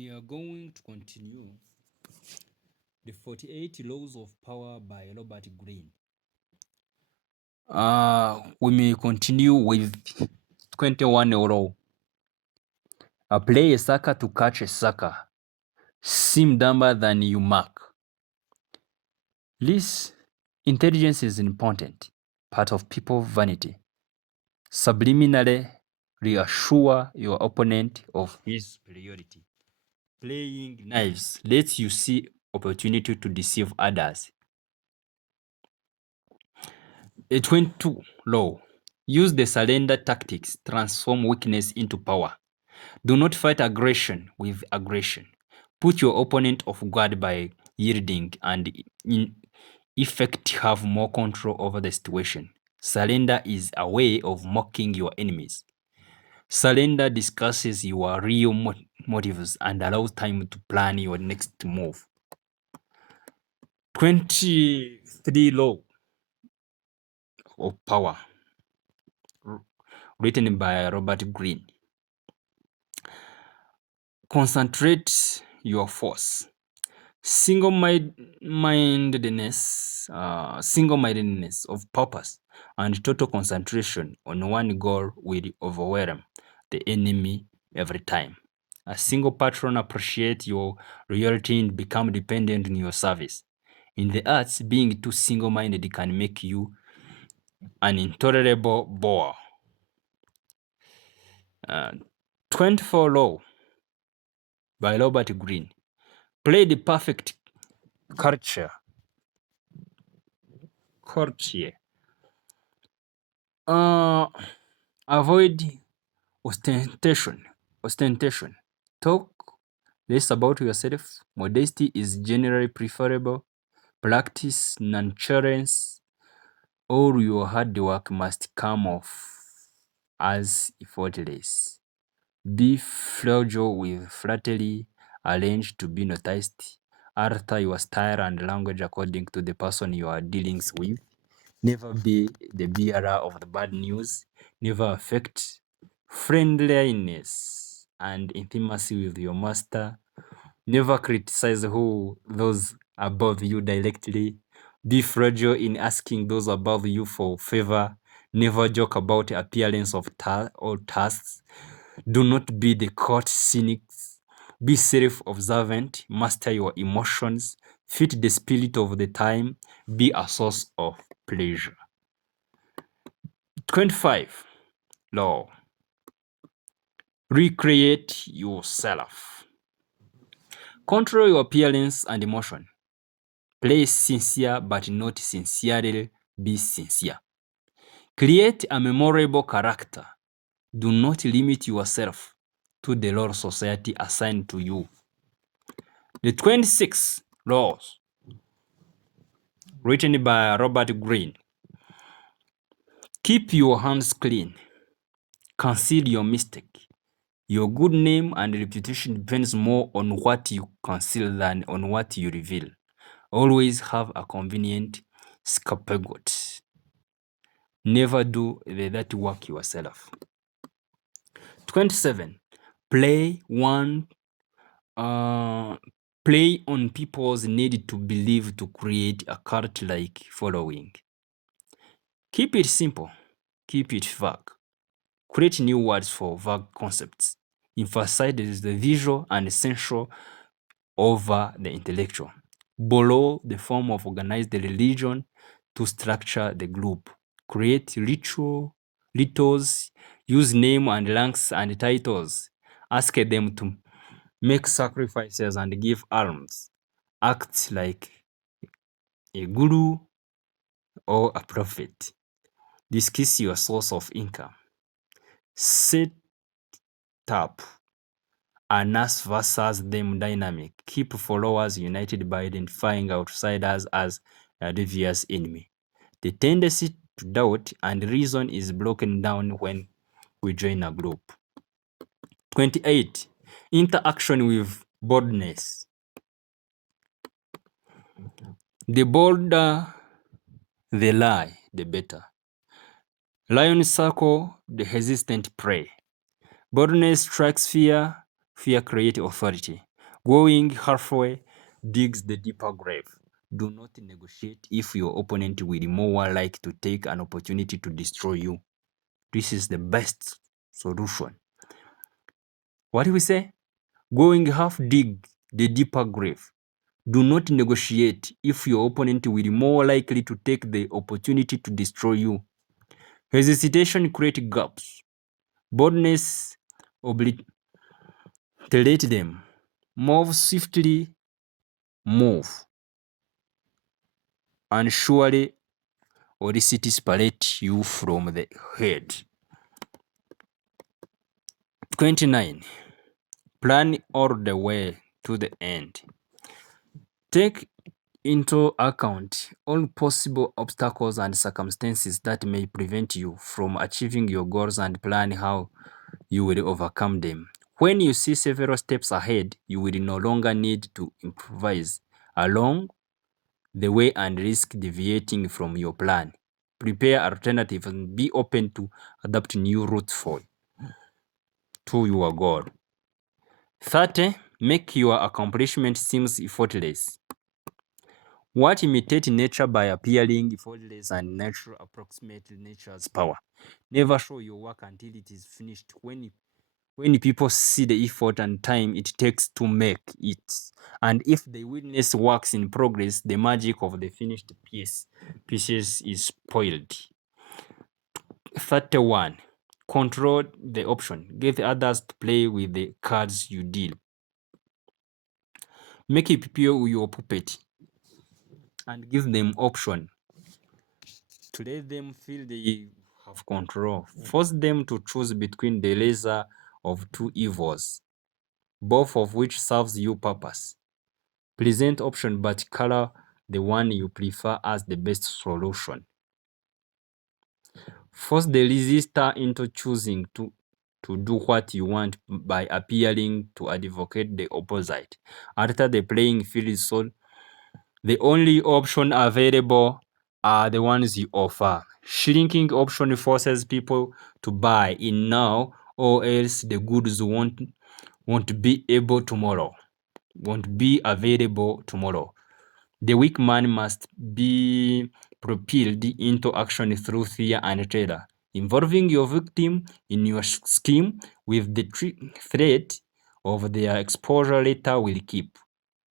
We are going to continue the 48 Laws of Power by Robert Greene. We may continue with 21 law. Play a sucker to catch a sucker. Seem dumber than you mark. This intelligence is an important part of people's vanity. Subliminally reassure your opponent of his superiority. Playing knives lets you see opportunity to deceive others. A 22 law. Use the surrender tactics. Transform weakness into power. Do not fight aggression with aggression. Put your opponent off guard by yielding and in effect have more control over the situation. Surrender is a way of mocking your enemies. Surrender discusses your real motives and allows time to plan your next move. 23 law of power, written by Robert Greene. Concentrate your force. Single-mindedness of purpose and total concentration on one goal will overwhelm the enemy every time. A single patron appreciates your loyalty and become dependent on your service. In the arts, being too single-minded can make you an intolerable bore. 24 Law by Robert Greene. Play the perfect courtier. Avoid ostentation. Talk less about yourself. Modesty is generally preferable. Practice nonchalance. All your hard work must come off as effortless. Be frugal with flattery. Arrange to be noticed. Alter your style and language according to the person you are dealing with. Never be the bearer of the bad news. Never affect friendliness and intimacy with your master. Never criticize those above you directly. Be fragile in asking those above you for favor. Never joke about the appearance of or tasks. Do not be the court cynics. Be self-observant. Master your emotions. Fit the spirit of the time. Be a source of pleasure. 25 Law. Recreate yourself. Control your appearance and emotion. Play sincere but not sincerely be sincere. Create a memorable character. Do not limit yourself to the role society assigned to you. The 26 Laws, written by Robert Greene. Keep your hands clean. Conceal your mistake. Your good name and reputation depends more on what you conceal than on what you reveal. Always have a convenient scapegoat. Never do the dirty work yourself. 27. Play on people's need to believe to create a cult-like following. Keep it simple. Keep it vague. Create new words for vague concepts. Emphasize the visual and sensual over the intellectual. Borrow the form of organized religion to structure the group. Create rituals, use name and ranks and titles. Ask them to make sacrifices and give alms. Act like a guru or a prophet. Discuss your source of income. Set up an us versus them dynamic. Keep followers united by identifying outsiders as a devious enemy. The tendency to doubt and reason is broken down when we join a group. 28. Interaction with boldness. The bolder the lie, the better. Lion circle the hesitant prey. Boldness strikes fear. Fear creates authority. Going halfway digs the deeper grave. Do not negotiate if your opponent will more like to take an opportunity to destroy you. This is the best solution. What do we say? Going half dig the deeper grave. Do not negotiate if your opponent will more likely to take the opportunity to destroy you. Hesitation creates gaps. Boldness obliterate them. Move swiftly, move, and surely audacity separate you from the head. 29. Plan all the way to the end. Take into account all possible obstacles and circumstances that may prevent you from achieving your goals and plan how you will overcome them. When you see several steps ahead, you will no longer need to improvise along the way and risk deviating from your plan. Prepare alternatives and be open to adapt new routes to your goal. 30. Make your accomplishment seems effortless. What imitate nature by appearing effortless and natural approximate nature's power. Never show your work until it is finished. When people see the effort and time it takes to make it, and if they witness works in progress, the magic of the finished pieces is spoiled. 31. Control the option. Get others to play with the cards you deal. Make it prepare your puppet and give them option to let them feel they have control. Force them to choose between the lesser of two evils, both of which serves you purpose. Present option but color the one you prefer as the best solution. Force the resistor into choosing to do what you want by appearing to advocate the opposite. After the playing field is sold, the only option available are the ones you offer. Shrinking option forces people to buy in now, or else the goods won't be able tomorrow, won't be available tomorrow. The weak man must be propelled into action through fear and terror, involving your victim in your scheme with the threat of their exposure later will keep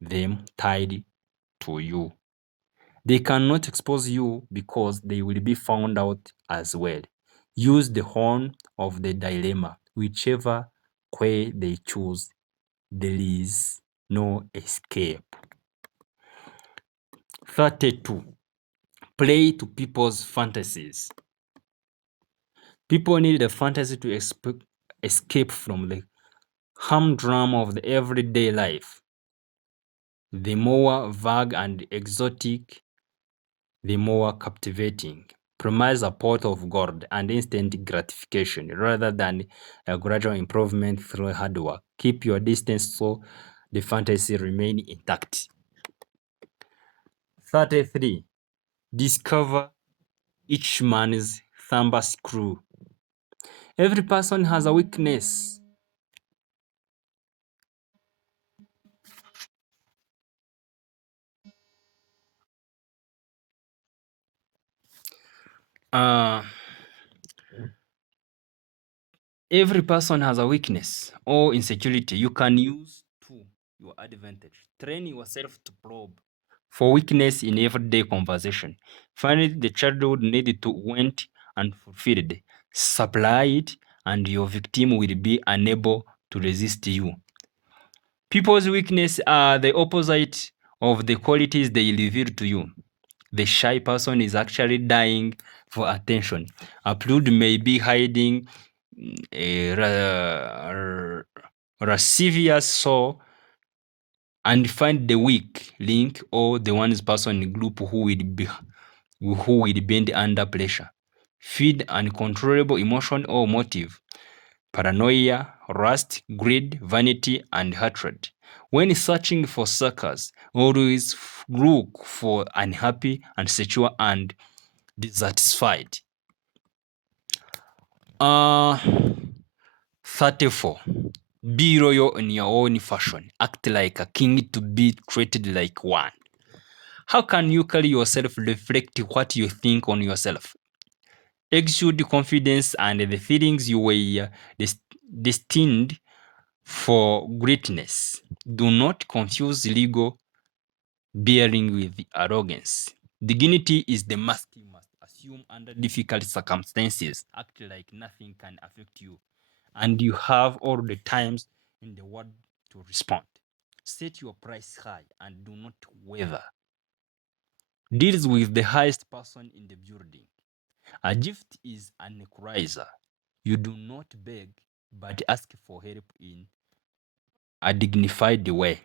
them tied to you. They cannot expose you because they will be found out as well. Use the horn of the dilemma. Whichever way they choose, there is no escape. 32. Play to people's fantasies. People need a fantasy to escape from the humdrum of the everyday life. The more vague and exotic, the more captivating. Promise a pot of gold and instant gratification rather than a gradual improvement through hard work. Keep your distance so the fantasy remain intact. 33. Discover each man's thumb screw. Every person has a weakness. Uh, every person has a weakness or insecurity you can use to your advantage. Train yourself to probe for weakness in everyday conversation. Find the childhood need to want and fulfilled. Supply it, and your victim will be unable to resist you. People's weakness are the opposite of the qualities they reveal to you. The shy person is actually dying for attention. A prude may be hiding a lascivious soul and find the weak link or the one person in group who will bend under pressure. Feed uncontrollable emotion or motive. Paranoia, lust, greed, vanity, and hatred. When searching for suckers, always look for unhappy, insecure, and dissatisfied. 34. Be royal in your own fashion. Act like a king to be treated like one. How can you carry yourself reflect what you think on yourself? Exude confidence and the feelings you were destined for greatness. Do not confuse legal bearing with arrogance. Dignity is the mask you must assume under difficult circumstances. Act like nothing can affect you, and you have all the times in the world to respond. Set your price high and do not waver. Deals with the highest person in the building. A gift is an equalizer. You do not beg, but ask for help in a dignified way.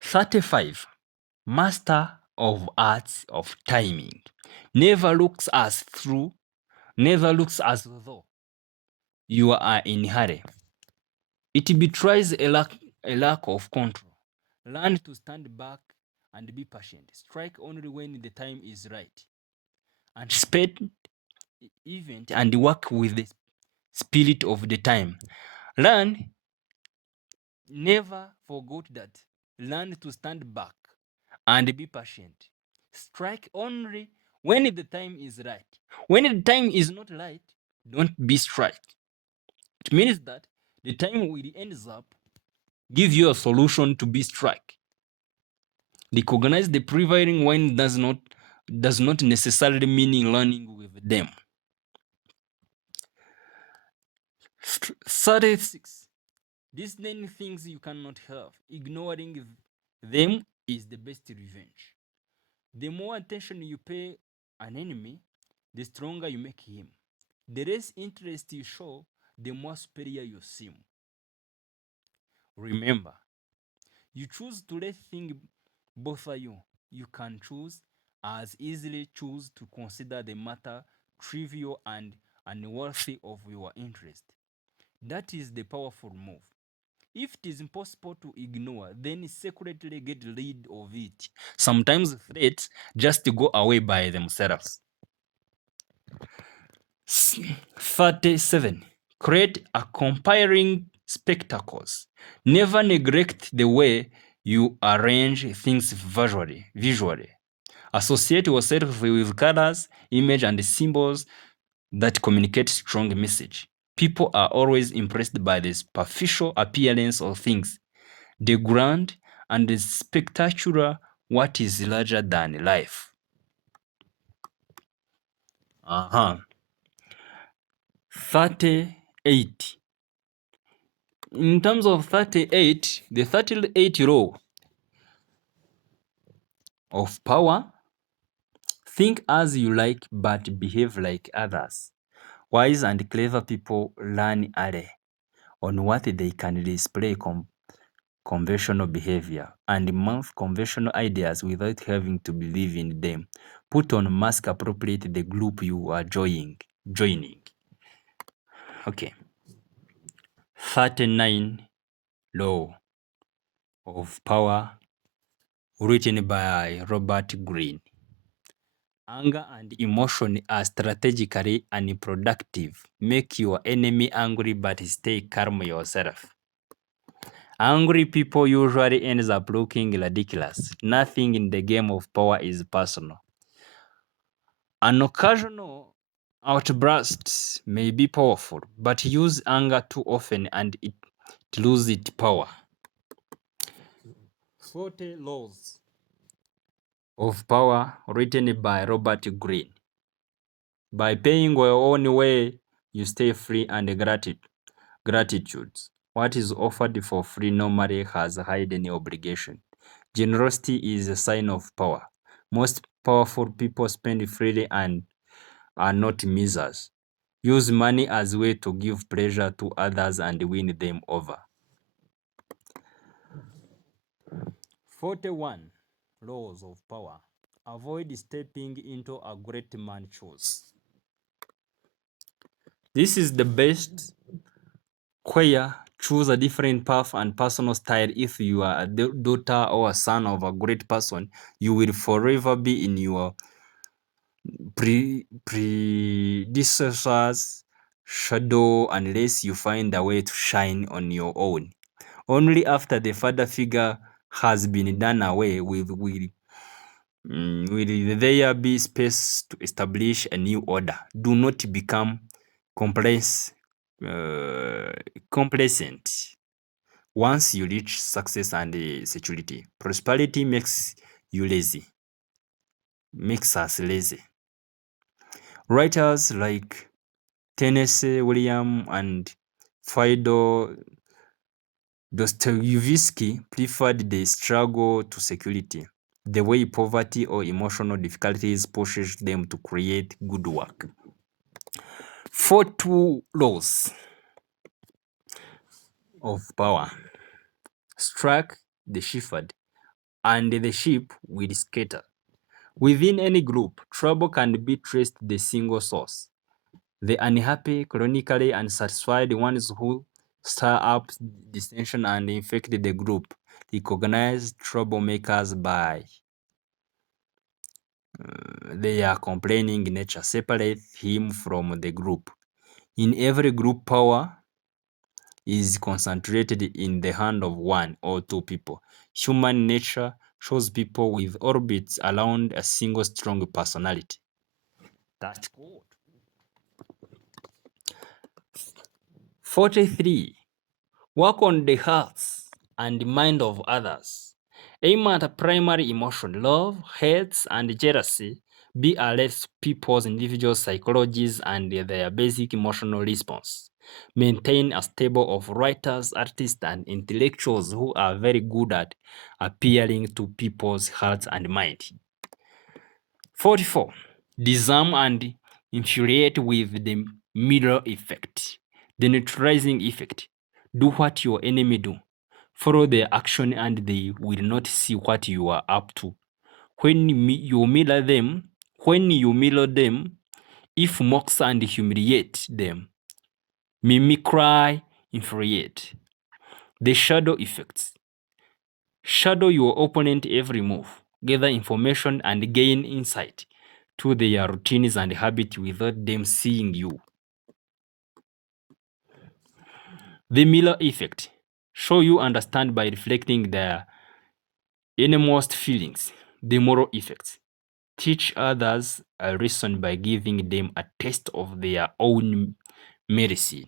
35. Master of arts of timing. Never looks as through, never looks as though you are in hurry. It betrays a lack of control. Learn to stand back and be patient. Strike only when the time is right. Anticipate event and work with the spirit of the time. Learn, never forget that. Learn to stand back and be patient. Strike only when the time is right. When the time is not right, don't be strike. It means that the time will ends up give you a solution to be strike. Recognize the prevailing one does not necessarily mean learning with them. 36. These 9 things you cannot have. Ignoring them is the best revenge. The more attention you pay an enemy, the stronger you make him. The less interest you show, the more superior you seem. Remember, you choose to let things bother you. You can choose to consider the matter trivial and unworthy of your interest. That is the powerful move. If it is impossible to ignore, then secretly get rid of it. Sometimes threats just go away by themselves. 37. Create a comparing spectacles. Never neglect the way you arrange things visually. Associate yourself with colors, image, and symbols that communicate strong message. People are always impressed by the superficial appearance of things. The grand and the spectacular, what is larger than life. 38. In terms of 38, the 38 law of power, think as you like but behave like others. Wise and clever people learn early on what they can display conventional behavior and mouth conventional ideas without having to believe in them. Put on mask appropriate the group you are joining. Okay. 39 law of power, written by Robert Greene. Anger and emotion are strategically unproductive. Make your enemy angry but stay calm yourself. Angry people usually ends up looking ridiculous. Nothing in the game of power is personal. An occasional outburst may be powerful, but use anger too often and it loses its power. 40 laws of power, written by Robert Greene. By paying your own way, you stay free and gratitude. What is offered for free normally has hidden obligation. Generosity is a sign of power. Most powerful people spend freely and are not misers. Use money as a way to give pleasure to others and win them over. 41 laws of power. Avoid stepping into a great man's shoes. This is the best where choose a different path and personal style. If you are a daughter or a son of a great person, you will forever be in your predecessors' shadow unless you find a way to shine on your own. Only after the father figure has been done away with will there be space to establish a new order. Do not become complac- uh, complacent. Once you reach success and security, prosperity makes us lazy. Writers like Tennessee William and Fyodor Dostoevsky preferred the struggle to security, the way poverty or emotional difficulties pushes them to create good work. 42 laws of power. Strike the shepherd, and the sheep will scatter. Within any group, trouble can be traced to the single source. The unhappy, chronically unsatisfied ones who stir up dissension and infect the group recognize troublemakers by their complaining nature, separate him from the group. In every group, power is concentrated in the hand of one or two people. Human nature shows people with orbits around a single strong personality. That's good. 43. Work on the hearts and mind of others. Aim at a primary emotion, love, hate, and jealousy. Be alert to people's individual psychologies and their basic emotional response. Maintain a stable of writers, artists, and intellectuals who are very good at appealing to people's hearts and mind. 44. Disarm and infuriate with the mirror effect, the neutralizing effect. Do what your enemy do. Follow their action and they will not see what you are up to. When you mirror them, if mocks and humiliate them, mimicry, infuriate. The shadow effects. Shadow your opponent every move. Gather information and gain insight to their routines and habits without them seeing you. The Miller effect. Show you understand by reflecting their innermost feelings. The moral effect. Teach others a lesson by giving them a taste of their own medicine.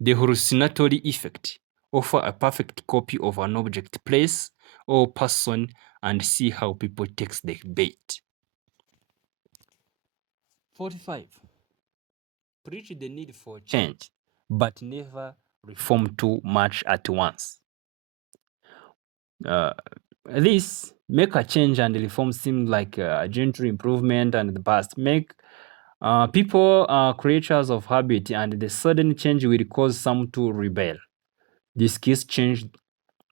The hallucinatory effect. Offer a perfect copy of an object, place, or person and see how people take the bait. 45. Preach the need for change, but never reform too much at once. Uh, this make a change and reform seem like a gentle improvement and the past. Make people creatures of habit, and the sudden change will cause some to rebel. This case changed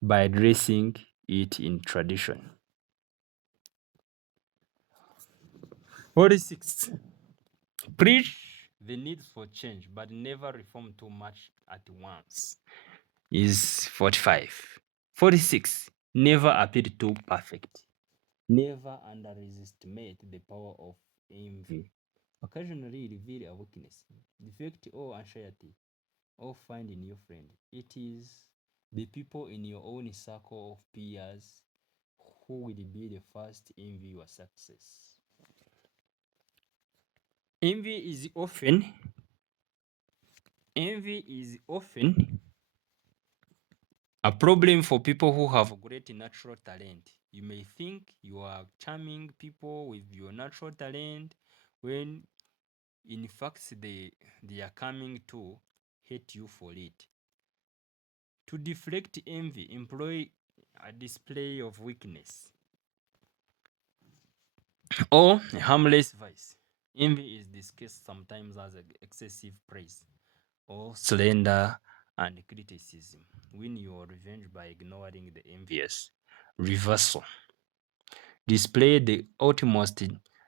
by addressing it in tradition. 46. Preach the need for change, but never reform too much at once. Is 45. 46. Never appear too perfect. Never underestimate the power of envy. Occasionally reveal a weakness, defect, or anxiety, or find a new friend. It is the people in your own circle of peers who will be the first envy your success. Envy is often envy is often a problem for people who have great natural talent. You may think you are charming people with your natural talent when in fact they are coming to hate you for it. To deflect envy, employ a display of weakness or a harmless vice. Envy is discussed sometimes as excessive praise or slander and criticism. Win your revenge by ignoring the envious. Reversal. Display the utmost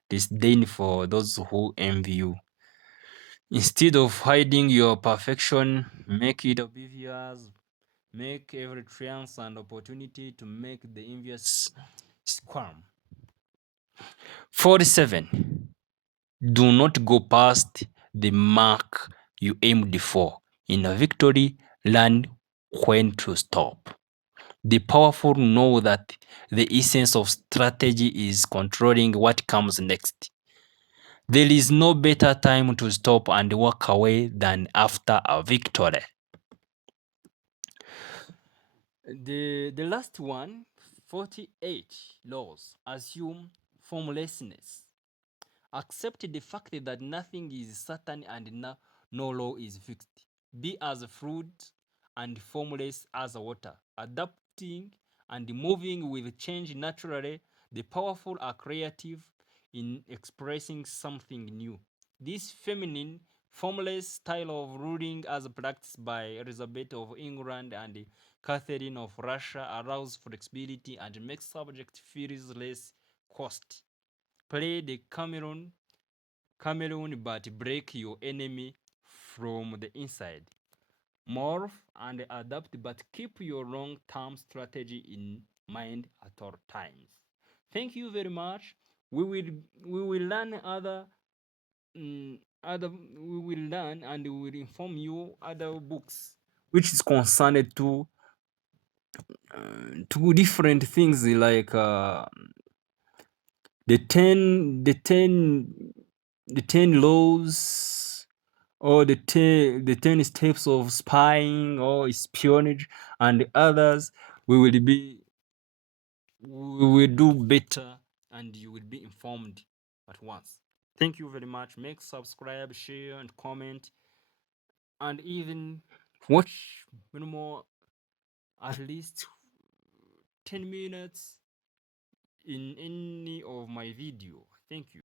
disdain for those who envy you. Instead of hiding your perfection, make it obvious. Make every chance and opportunity to make the envious squirm. 47. Do not go past the mark you aimed for. In a victory, learn when to stop. The powerful know that the essence of strategy is controlling what comes next. There is no better time to stop and walk away than after a victory. The last one, 48 laws, assume formlessness. Accept the fact that nothing is certain and no law is fixed. Be as fluid and formless as water, adapting and moving with change naturally. The powerful are creative in expressing something new. This feminine, formless style of ruling, as practiced by Elizabeth of England and Catherine of Russia, allows flexibility and makes subject feels less cost. Play the Cameroon, but break your enemy from the inside. Morph and adapt, but keep your long-term strategy in mind at all times. Thank you very much. We will learn we will learn and we will inform you other books which is concerned to different things like the 10 laws, or the 10 steps of spying or espionage, and others. We will do better and you will be informed at once. Thank you very much. Make subscribe, share, and comment, and even watch many more, at least 10 minutes in any of my video. Thank you.